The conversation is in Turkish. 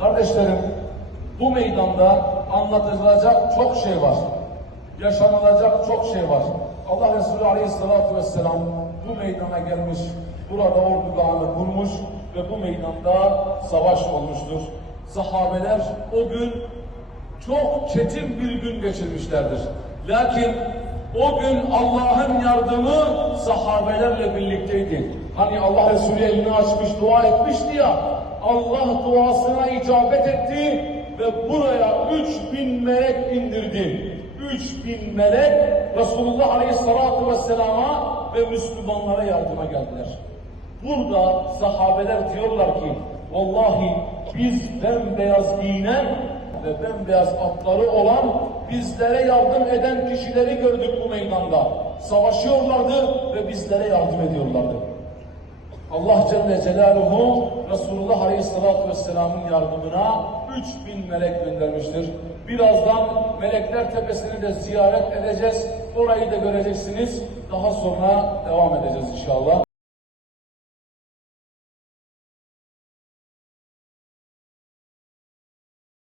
Kardeşlerim, bu meydanda anlatılacak çok şey var. Yaşanılacak çok şey var. Allah Resulü Aleyhisselatü Vesselam bu meydana gelmiş, burada ordugahını kurmuş ve bu meydanda savaş olmuştur. Sahabeler o gün çok çetin bir gün geçirmişlerdir. Lakin o gün Allah'ın yardımı sahabelerle birlikteydi. Hani Allah Resulü elini açmış, dua etmişti ya, Allah duasına icabet etti ve buraya 3000 melek indirdi. 3000 melek Resulullah Aleyhisselatü Vesselam'a ve Müslümanlara yardıma geldiler. Burada sahabeler diyorlar ki vallahi biz bembeyaz giyinen ve bembeyaz atları olan bizlere yardım eden kişileri gördük bu meydanda. Savaşıyorlardı ve bizlere yardım ediyorlardı. Allah Celle Celaluhu Resulullah Aleyhisselatü Vesselam'ın yardımına 3000 melek göndermiştir. Birazdan Melekler Tepesi'ni de ziyaret edeceğiz. Orayı da göreceksiniz. Daha sonra devam edeceğiz inşallah.